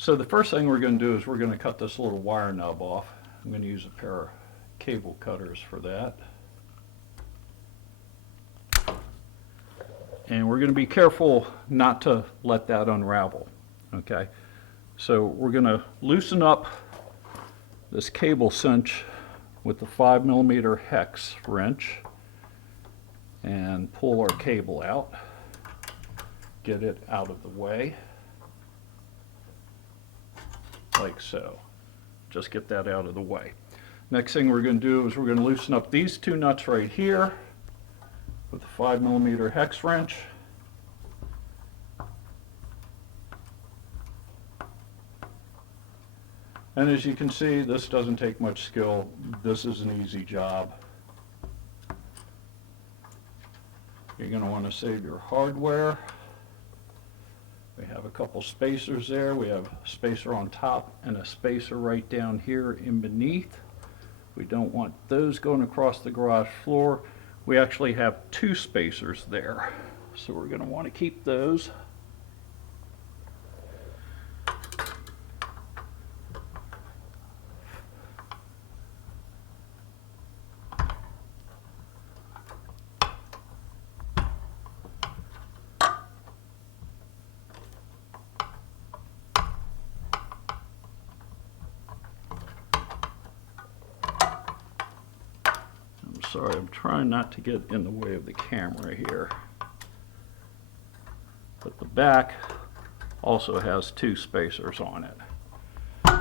So the first thing we're going to do is we're going to cut this little wire nub off. I'm going to use a pair of cable cutters for that. And we're going to be careful not to let that unravel. Okay, so we're going to loosen up this cable cinch with the 5mm hex wrench and pull our cable out, get it out of the way, like so. Just get that out of the way. Next thing we're going to do is we're going to loosen up these two nuts right here with a 5mm hex wrench. And as you can see, this doesn't take much skill. This is an easy job. You're going to want to save your hardware. We have a couple spacers there. We have a spacer on top and a spacer right down here in beneath. We don't want those going across the garage floor. We actually have two spacers there, so we're going to want to keep those. Sorry, I'm trying not to get in the way of the camera here. But the back also has two spacers on it.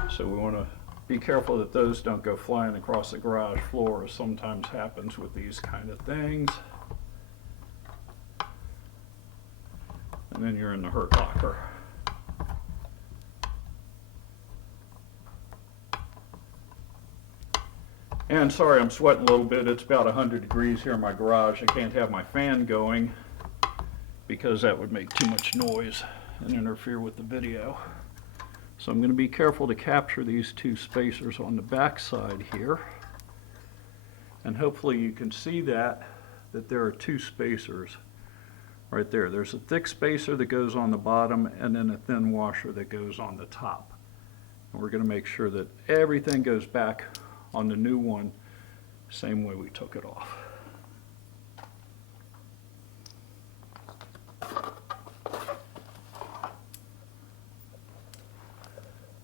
So we want to be careful that those don't go flying across the garage floor, as sometimes happens with these kind of things. And then you're in the hurt locker. And sorry, I'm sweating a little bit. It's about 100 degrees here in my garage. I can't have my fan going because that would make too much noise and interfere with the video. So I'm going to be careful to capture these two spacers on the back side here. And hopefully you can see that there are two spacers right there. There's a thick spacer that goes on the bottom and then a thin washer that goes on the top. And we're going to make sure that everything goes back on the new one, same way we took it off.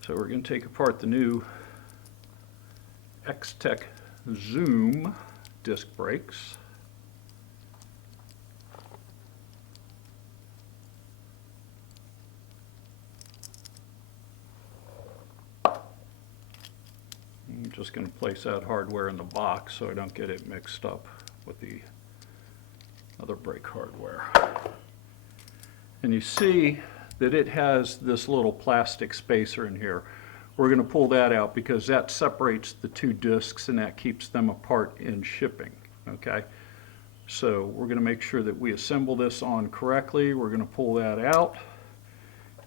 So we're going to take apart the new X-Tech Zoom disc brakes. I'm just going to place that hardware in the box so I don't get it mixed up with the other brake hardware. And you see that it has this little plastic spacer in here. We're going to pull that out because that separates the two discs and that keeps them apart in shipping. Okay, so we're going to make sure that we assemble this on correctly. We're going to pull that out,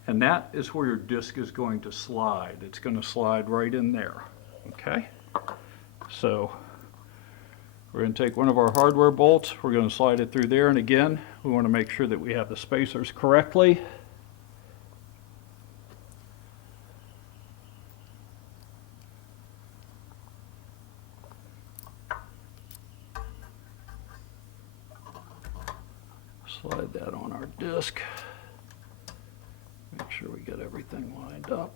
and that is where your disc is going to slide. It's going to slide right in there. Okay, so we're going to take one of our hardware bolts, we're going to slide it through there, and again we want to make sure that we have the spacers correctly. Slide that on our disc, make sure we get everything lined up.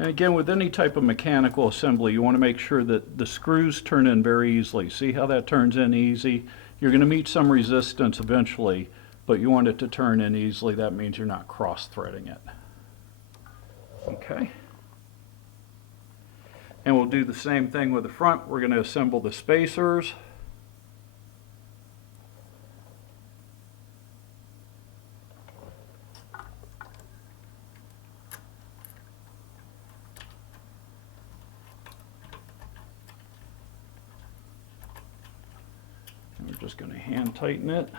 And again, with any type of mechanical assembly, you want to make sure that the screws turn in very easily. See how that turns in easy? You're going to meet some resistance eventually, but you want it to turn in easily. That means you're not cross-threading it. Okay? And we'll do the same thing with the front. We're going to assemble the spacers. We're just going to hand tighten it.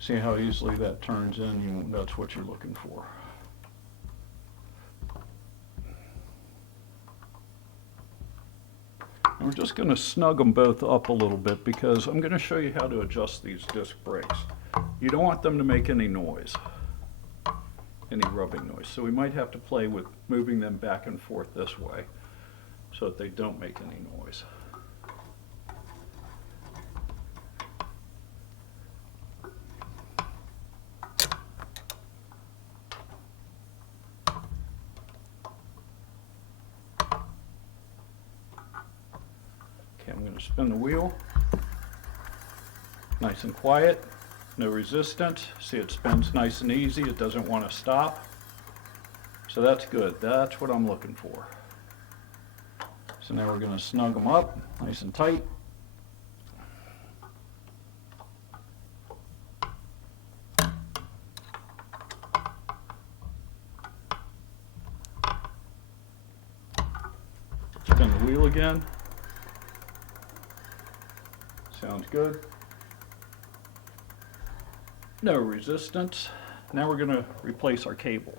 See how easily that turns in? That's what you're looking for. we're just going to snug them both up a little bit because I'm going to show you how to adjust these disc brakes. You don't want them to make any noise, any rubbing noise. So we might have to play with moving them back and forth this way so that they don't make any noise. Okay, I'm going to spin the wheel. Nice and quiet. No resistance. See, it spins nice and easy. It doesn't want to stop. So that's good. That's what I'm looking for. So now we're going to snug them up nice and tight. Spin the wheel again. Sounds good. No resistance. Now we're going to replace our cable.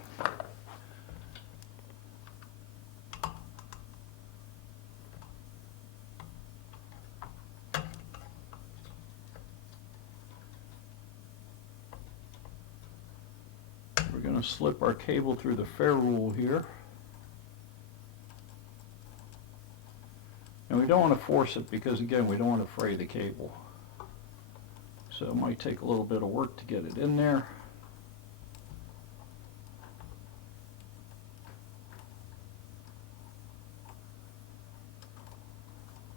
We're going to slip our cable through the ferrule here. And we don't want to force it because, again, we don't want to fray the cable. So it might take a little bit of work to get it in there.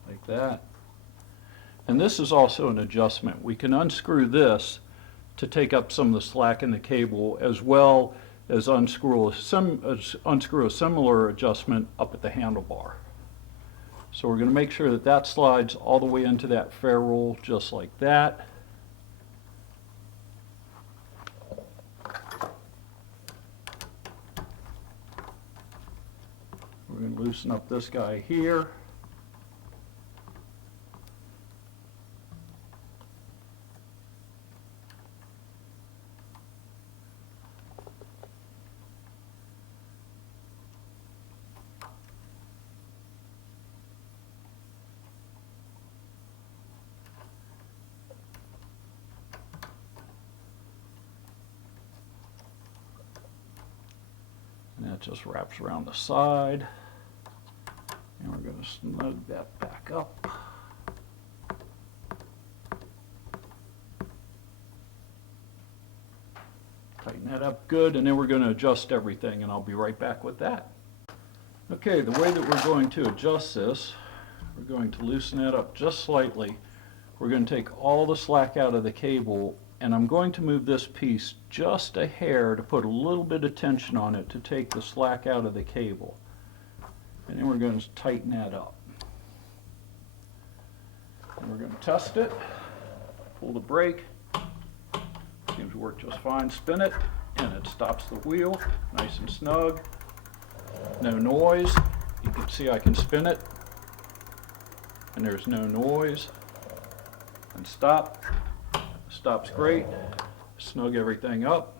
Like that. And this is also an adjustment. We can unscrew this to take up some of the slack in the cable, as well as unscrew a similar adjustment up at the handlebar. So we're going to make sure that that slides all the way into that ferrule just like that. We're going to loosen up this guy here. And that just wraps around the side. And we're going to snug that back up. Tighten that up good, and then we're going to adjust everything, and I'll be right back with that. Okay, the way that we're going to adjust this, we're going to loosen that up just slightly. We're going to take all the slack out of the cable, and I'm going to move this piece just a hair to put a little bit of tension on it to take the slack out of the cable. And then we're going to tighten that up. And we're going to test it. Pull the brake. Seems to work just fine. Spin it, and it stops the wheel. Nice and snug. No noise. You can see I can spin it, and there's no noise. And stop. Stops great. Snug everything up.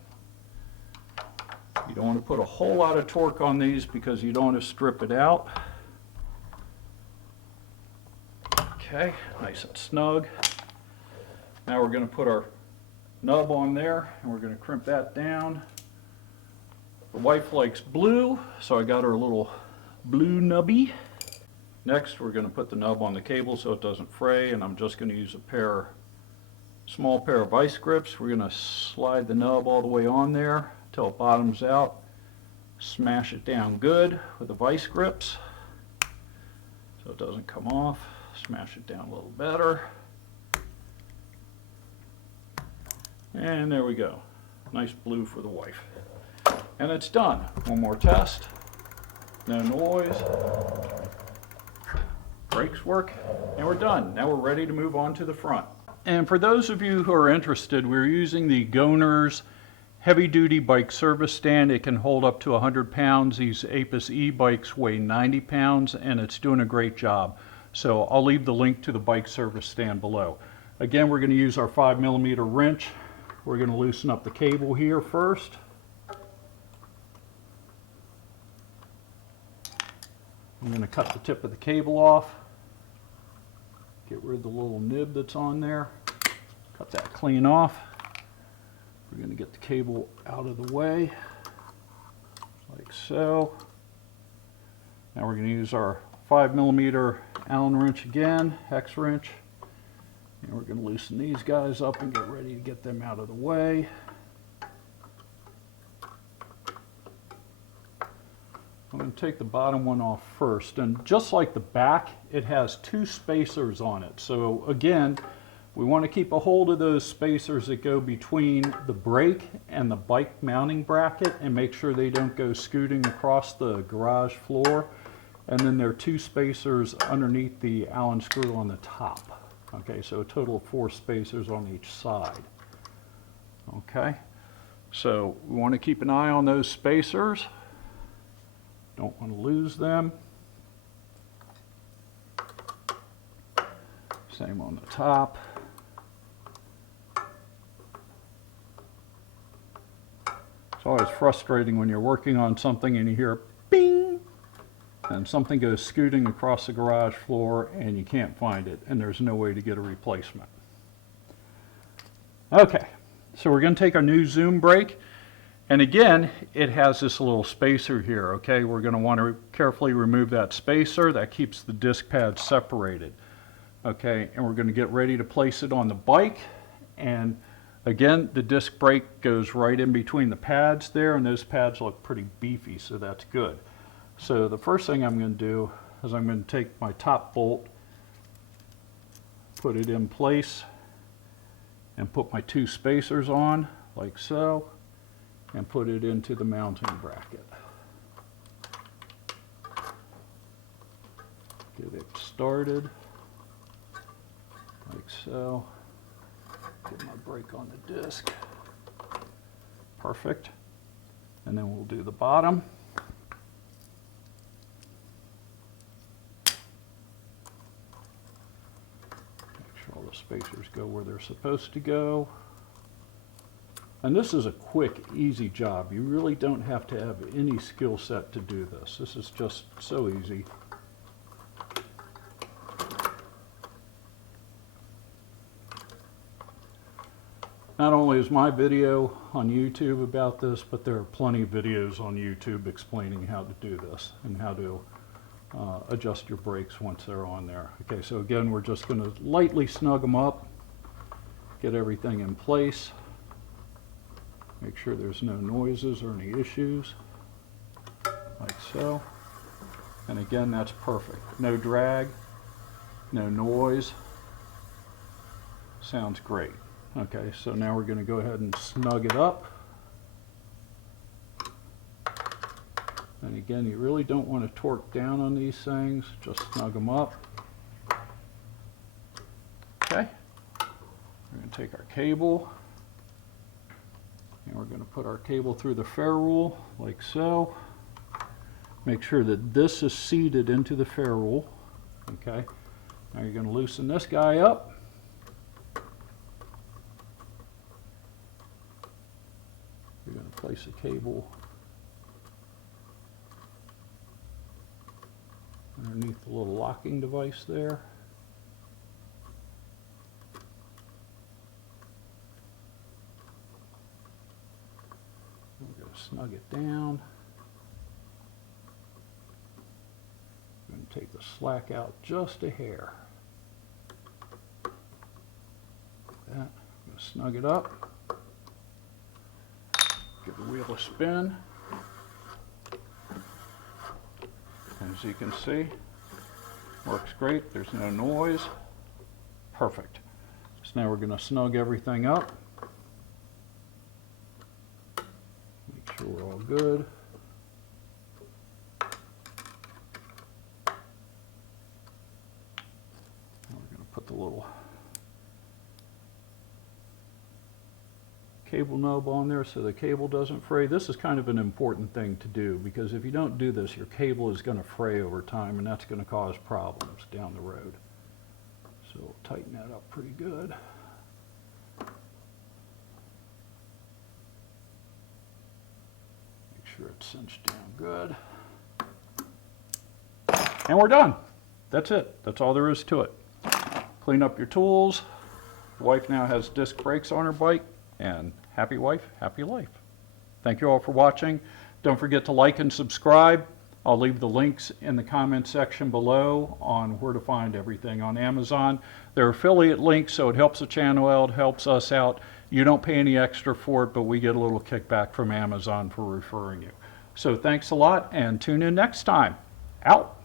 You don't want to put a whole lot of torque on these because you don't want to strip it out. Okay, nice and snug. Now we're going to put our nub on there, and we're going to crimp that down. The wife likes blue, so I got her a little blue nubby. Next, we're going to put the nub on the cable so it doesn't fray, and I'm just going to use a small pair of vice grips. We're going to slide the nub all the way on there till it bottoms out. Smash it down good with the vice grips so it doesn't come off. Smash it down a little better. And there we go. Nice blue for the wife. And it's done. One more test. No noise. Brakes work. And we're done. Now we're ready to move on to the front. And for those of you who are interested, we're using the GOEHNER's heavy-duty bike service stand. It can hold up to 100 pounds. These Aipas e-bikes weigh 90 pounds, and it's doing a great job. So I'll leave the link to the bike service stand below. Again, we're going to use our 5mm wrench. We're going to loosen up the cable here first. I'm going to cut the tip of the cable off. rid of the little nib that's on there. Cut that clean off. We're going to get the cable out of the way, like so. Now we're going to use our 5mm Allen wrench again, hex wrench. And we're going to loosen these guys up and get ready to get them out of the way. I'm going to take the bottom one off first, and just like the back, it has 2 spacers on it. So again, we want to keep a hold of those spacers that go between the brake and the bike mounting bracket and make sure they don't go scooting across the garage floor. And then there are 2 spacers underneath the Allen screw on the top. Okay, so a total of 4 spacers on each side. Okay, so we want to keep an eye on those spacers. Don't want to lose them. Same on the top. It's always frustrating when you're working on something and you hear bing, and something goes scooting across the garage floor and you can't find it, and there's no way to get a replacement. Okay, so we're going to take our new zoom brake, and again, it has this little spacer here. Okay, we're going to want to carefully remove that spacer. That keeps the disc pad separated. Okay, and we're going to get ready to place it on the bike, and again, the disc brake goes right in between the pads there, and those pads look pretty beefy, so that's good. So the first thing I'm going to do is I'm going to take my top bolt, put it in place, and put my 2 spacers on, like so, and put it into the mounting bracket. Get it started, like so. Get my brake on the disc. Perfect. And then we'll do the bottom. Make sure all the spacers go where they're supposed to go. And this is a quick, easy job. You really don't have to have any skill set to do this. This is just so easy. Not only is my video on YouTube about this, but there are plenty of videos on YouTube explaining how to do this and how to adjust your brakes once they're on there. Okay, so again, we're just going to lightly snug them up, get everything in place, make sure there's no noises or any issues, like so. And again, that's perfect. No drag, no noise. Sounds great. Okay, so now we're going to go ahead and snug it up. And again, you really don't want to torque down on these things, just snug them up. Okay, we're going to take our cable, and we're going to put our cable through the ferrule, like so. Make sure that this is seated into the ferrule. Okay, now you're going to loosen this guy up. You're going to place a cable underneath the little locking device there. We're going to snug it down. We're going to take the slack out just a hair. Like that. I'm going to snug it up. Give the wheel a spin. As you can see, works great. There's no noise. Perfect. So now we're going to snug everything up. Make sure we're all good. Now we're going to put the little cable nub on there so the cable doesn't fray. This is kind of an important thing to do, because if you don't do this, your cable is going to fray over time, and that's going to cause problems down the road. So we'll tighten that up pretty good. Make sure it's cinched down good. And we're done. That's it. That's all there is to it. clean up your tools. The wife now has disc brakes on her bike, and happy wife, happy life. Thank you all for watching. Don't forget to like and subscribe. I'll leave the links in the comment section below on where to find everything on Amazon. They're affiliate links, so it helps the channel out, helps us out. You don't pay any extra for it, but we get a little kickback from Amazon for referring you. So thanks a lot, and tune in next time. Out.